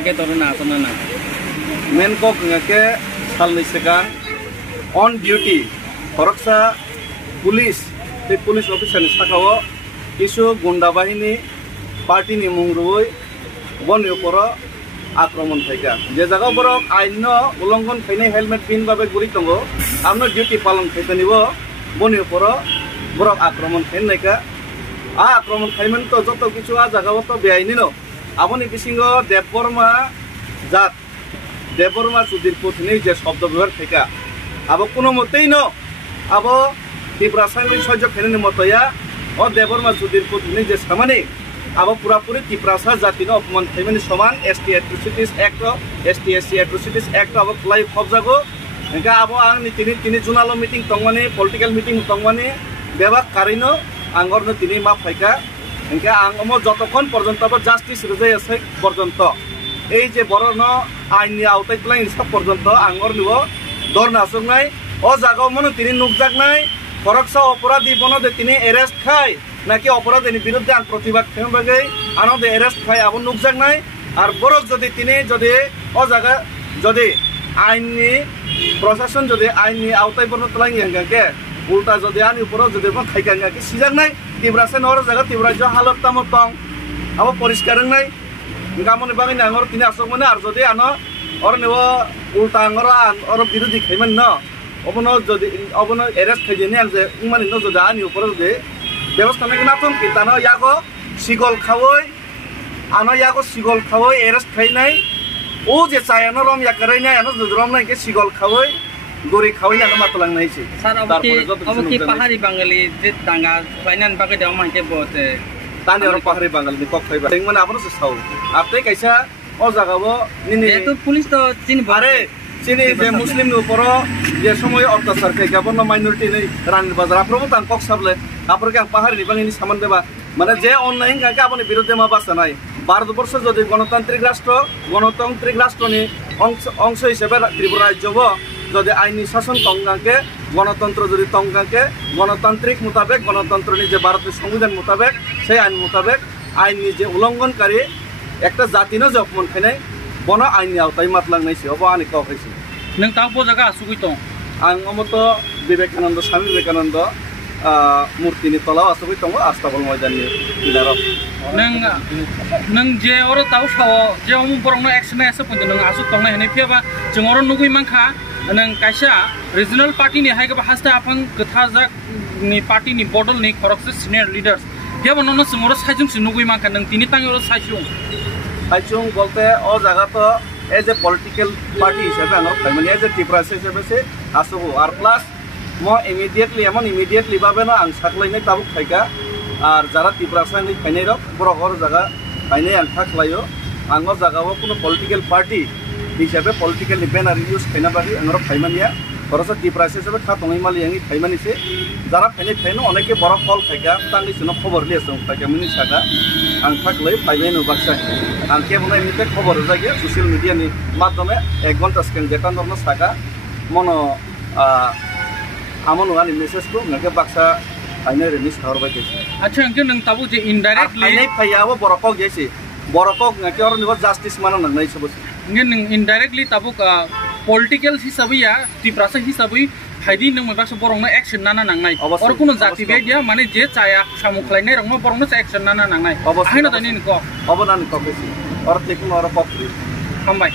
angke toru na asana na main कक ngake salni segang on duty koroksa police te police officer ni sakao kisu gunda bahini party ni mungrui boni uporo আক্রমণ থাকা যে জায়গা বরক আইন উলঙ্ঘন খাইনে helmet pin ভাবে গুড়ি দঙ্গ আমনো duty পালন খাইতে নিব বনি উপর বরক আক্রমণ খাইন নাইকা আক্রমণ খাইমেন তো যত কিছু জায়গা তো বেআইনি ন আপনি বিসিঙ্গ দেববর্মা জাত দেববর্মা সুধীর পুথিনি যে শব্দ ব্যবহার থাকা আবো কোনো মতেই ন আবো ত্রিপুরা সাংবিধানিক সহ্য খাইনি মতয়া ও দেববর্মা সুধীর পুথিনি যে সামানি अब पूरापूरी त्रिपुरा जाति अपमान खाइमानि समान ST atrocities act ST SC atrocities act अब खलाई खबजागो इनका अब आंनि तिनि जुनालो मीटिंग तंगमानि पॉलिटिकल मीटिंग तंगमानि बेबा कारिनो आंगरनो तिनि मा फाइका इनका आंगमो जतखन पर्यन्त अब जस्टिस रजायासै पर्यन्त এই যে বরন আইনি আওতায় প্লাই সব পর্যন্ত আঙ্গর নিব দরনা সঙ্গাই ও জাগাও মনে তিনি নুকজাগনাই ফরকসা অপরাধী বনদে তিনি অ্যারেস্ট খায় নাকি অপরাধের বিরুদ্ধে আন প্রতিবাদ খেলবে আনন্দে অ্যারেস্ট খাই আবার নুকজাক নাই আর বরক যদি তিনি যদি ও জায়গা যদি আইনি প্রশাসন যদি আইনি আওতায় বর্ণ তোলাই গাঙ্গাকে উল্টা যদি আনি উপর যদি খাই গাঙ্গাকে সিজাক নাই তিব্রাসে নর জায়গা তিব্রাজ্য হালত তামত দং আবার পরিষ্কার নাই গামনি বাঙি আঙর তিনি আসক মানে আর যদি আনো ওর নেব উল্টা আঙর ওর বিরোধী খাইমেন ন অবনো যদি অবনো অ্যারেস্ট খাই দিয়ে যে ইমান যদি আনি উপর যদি ব্যবস্থা নাকি নাথন কিন্তু ইয়াগো সিগল খাওয়াই আনো ইয়াগো সিগল খাওয়াই এরেস্ট খাই নাই ও যে চাই আনো রম ইয়াকারাই নাই আনো যদি রম নাকি সিগল খাওয়াই গরি খাওয়াই আনো মাতলাং নাইছে স্যার অবকি পাহাড়ি বাঙালি যে দাঙ্গা ফাইনান বাকে দেও মাইকে বতে তানি আর পাহাড়ি বাঙালি কক খাইবা মানে আপনো সাও আপনি কাইসা ও জাগাবো নিনি তো পুলিশ তো চিনি আরে চিনি যে মুসলিম উপর যে সময় অত্যাচার খাই গাবন মাইনরিটি নেই রানীর বাজার আপনার তান কক সাবলে আপনাকে পাহাড়ি বাঙালি সামান দেবা মানে যে অন্যায় গাকে আপনি বিরুদ্ধে মা বাসা নাই ভারতবর্ষ যদি গণতান্ত্রিক রাষ্ট্র নি অংশ হিসেবে ত্রিপুরা রাজ্য যদি আইনি শাসন তঙ্গাকে গণতন্ত্র যদি তঙ্গাকে গণতান্ত্রিক মোতাবেক গণতন্ত্র যে ভারতের সংবিধান মোতাবেক সেই আইন মোতাবেক আইনি যে উল্লঙ্ঘনকারী একটা জাতি ন যে অপমান খাই বন আইনি আওতায় মাতলাংনাইছে অব আনি কাউ খাইছে নং তাও জায়গা আসুকই দं आं अमत विवेकानंद स्वामी विवेकानंद मूर्तिनि तलाव आसुकई दं आस्ताबल मैदाननि किनाराव नों जे और ताव साव जे अम बरंनो एक्शन एसे पन्द नों आसु दंना हेने फेबा जों और नुगुइ मानखा नों कायसा रिजनल पार्टी नि हायगा हास्ता आफां गथा जाक नि पार्टी नि बडल नि खरकसे सिनियर लीडर्स बेबो ननो जों साइजुं नुगुइ मानखा नों तिनि तांगो साइजुं बोलते ओ जागा तो एज ए पॉलिटिकल पार्टी हिसाब से एज ए त्रिपुरा हिसाब से आसुगो और प्लस मैं इमिडिएटली बाबे ना आं साखलायनाय ताबुक खायगा और जरा त्रिपुरा सानि खायनाय रक बरगर जागा खायनाय आं थाखलायो आं जागाव कोनो पॉलिटिकल पार्टी हिसाब से पॉलिटिकल बैनर यूज खायना बाकी आं खायमानिया बरस त्रिपुरा हिसाब से खातंगै माली आंनि खायमानिसे जरा खायनो अनेके बर कल खायगा तांनि सुनो खबर लियासं खायगा मिनि सागा आं थाखलाय फायबाय नु बाक्सा आं केबल निते खबर जागे सोशल मीडिया नि माध्यमे 1 घंटा स्केन जेटान दरनो सागा मनो आमन वानि मेसेज को नगे बाक्सा आइने रिलीज हरबाय के अच्छा अंके नों ताबु जे इनडायरेक्टली आइने फायाबो बरकक गेसे बरकक नगे और निबो जस्टिस मानो नंगनाय सबस इंगे नों इनडायरेक्टली ताबु पॉलिटिकल हिसाबै या त्रिपुरा हिसाबै फाइदि नों माबासो बरंनो एक्शन नाना नांनाय और कोनो जाति बेदिया माने जे चाया सामु खलायनाय रंनो बरंनो एक्शन नाना नांनाय आइनो दानि निको अबनानि ककेसि और तेकुन और पक्रि हामबाय